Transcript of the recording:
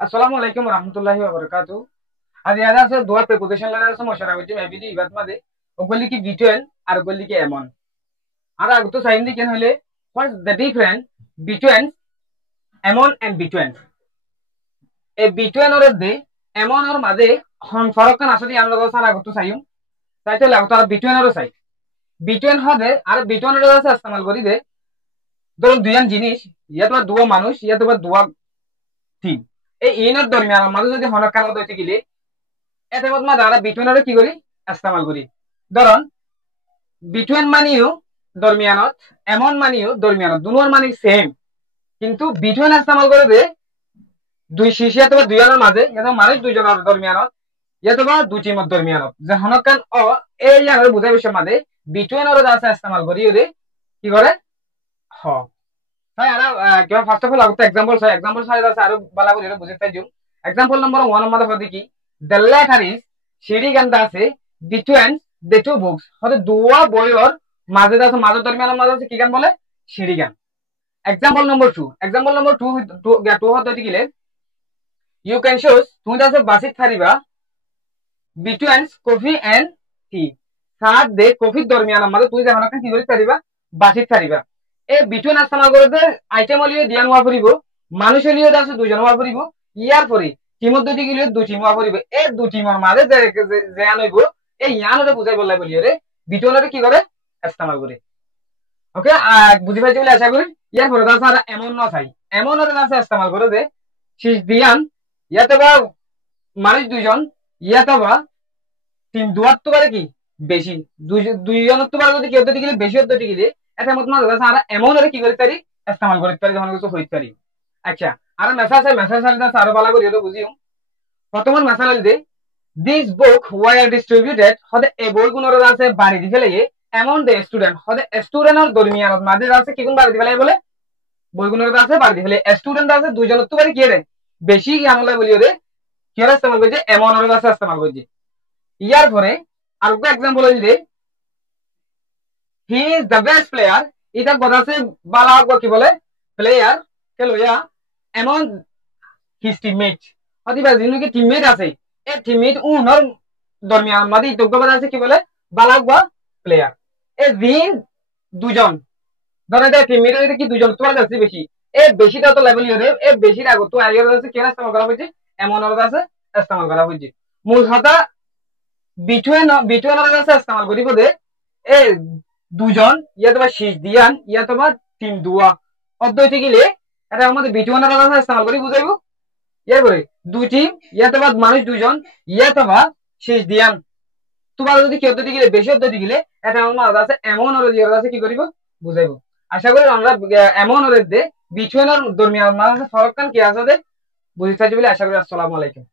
Assalamu alaikum warahmatullahi wabarakatuh. आज याद আছে দুয়া প্রিপোজিশন লাগা আছে মশারা হইছে মেবিডি ইবাত মাদে ওগলি কি বিটুয়েন আর ওগলি কি এমন আর আগ তো সাইন দি কেন হলে হোয়াট দ্য ডিফারেন্স বিটুয়েন এমন এন্ড বিটুয়েন এ বিটুয়েন ওর দে এমন ওর মাঝে হন ফরক কান আসলে আমরা তো সারা আগ তো সাইম তাই তো লাগতো আর বিটুয়েন ওর সাই বিটুয়েন হবে আর বিটুয়েন ওর আছে ইস্তেমাল করি দে ধরুন দুইজন জিনিস ইয়া তো দুয়া মানুষ ইয়া তো দুয়া থিং এই ইনের দরমিয়ান মাঝে যদি হনক কান হইতে গেলে এতে মত মাঝে আর বিটুয়েন ওর কি করি ইস্তেমাল করি ধরুন বিটুয়েন মানিও দরমিয়ানত এমন মানিও দরমিয়ানত দুনোর মানি সেম কিন্তু বিটুয়েন ইস্তেমাল করে দে দুই শিশি অথবা দুইজনের মাঝে এটা মানুষ দুইজনের দরমিয়ানত অথবা দুই টিমের দরমিয়ানত যে হনকান ও এই জানার বুঝাই বিষয়ের মাঝে বিটুয়েন ওর আছে ইস্তেমাল করি ওরে কি করে হ তাই আর কিবা ফার্স্ট অফ অল আগতে এক্সাম্পল সাই আছে আর বালা করে বুঝাই তাই দিও এক্সাম্পল নাম্বার 1 এর মধ্যে হদি কি দ্য লেটার ইজ সিডি গানটা আছে বিটুয়েন দ্য টু বুকস হতে দুয়া বইয়ের মাঝে আছে মাঝে দরমিয়ানের মাঝে আছে কি গান বলে সিডি গান এক্সাম্পল নাম্বার 2 হতে গেলে you can choose তুমি আছে বাসিত থারিবা বিটুয়েন কফি এন্ড টি সাত দে কফি দরমিয়ান আমাদের তুই যখন কি করি থারিবা বাসিত থারিবা এই বিটুয়েন আস্তামা করে দে আইটেম হলিয়ে দিয়ান হওয়া পড়িব মানুষ হলিয়ে আছে দুইজন হওয়া পড়িব ইয়ার পরে টিমত দুটি গিলে দুই টিম হওয়া পড়িব এই দুই টিমের মাঝে যে আন হইব এই ইয়ানরে বুঝাই বললাই বলিয়ে রে বিটুয়েনরে কি করে ইস্তেমাল করে ওকে বুঝি পাইছি বলে আশা করি ইয়ার পরে তাছাড়া এমন না চাই এমন ওরে আছে ইস্তেমাল করে দে শেষ দিয়ান ইয়াতে বা মানুষ দুইজন ইয়াতে বা তিন দুয়ার তো পারে কি বেশি দুইজনের তো পারে যদি কেউ দিকে গেলে বেশি হতে গেলে এটা মত না দাদা আর এমন ওরে কি করতে পারি ইস্তেমাল করতে পারি যখন কিছু হইতে পারি আচ্ছা আর মেসেজ আছে আরো ভালো করে বুঝিও প্রথমে message they this book were distributed হতে এই বইগুলোর আছে বাড়ি দি ফেলে এমন দে স্টুডেন্ট হতে স্টুডেন্টের দরমিয়ানত মাঝে আছে কি কোন বাড়ি দি ফেলে বলে বইগুলোর আছে বাড়ি দি ফেলে স্টুডেন্ট আছে দুইজনের তো পারি কি রে বেশি আমলা বলিও রে কি ইস্তেমাল করছে এমন ওর আছে ইস্তেমাল করছে ইয়ার পরে আর একটা एग्जांपल হইলে he is the best player এটা কথা আছে বালা কি বলে প্লেয়ার খেলোয়া এমন হিজ টিমমেট অথবা যিনি কি টিমমেট আছে এই টিমমেট উনর দরমিয়ান মাদি যোগ্যতা আছে কি বলে বালা বা প্লেয়ার এই দিন দুজন ধরে দে টিমমেট কি দুজন তোমার কাছে বেশি এই বেশিটা তো লেভেল ইরে এই বেশির আগে তো আগের আছে কেন ইস্তেমাল করা হয়েছে এমন ওর আছে ইস্তেমাল করা হয়েছে মূল কথা বিটুয়েন আছে ইস্তেমাল করিব দে এ দুজন ইয়াতবা শীষ দিয়ান ইয়াতবা টিম দুয়া অদ্বৈতে গেলে এটা আমাদের বিটুয়েন আছে ইস্তেমাল করি বুঝাইব ইয়ার পরে দুই টিম ইয়াতবা মানুষ দুইজন ইয়াতবা শীষ দিয়ান তোমার যদি কেউ অদ্বৈতে গেলে বেশি অদ্বৈতে গেলে এটা আমার আছে এমন ওর আছে কি করিব বুঝাইব আশা করি আমরা এমন ওর দে বিটুয়েন দরমিয়ান মাঝে ফরক কান কি আছে দে বুঝতে চাইছি বলে আশা করি আসসালামু আলাইকুম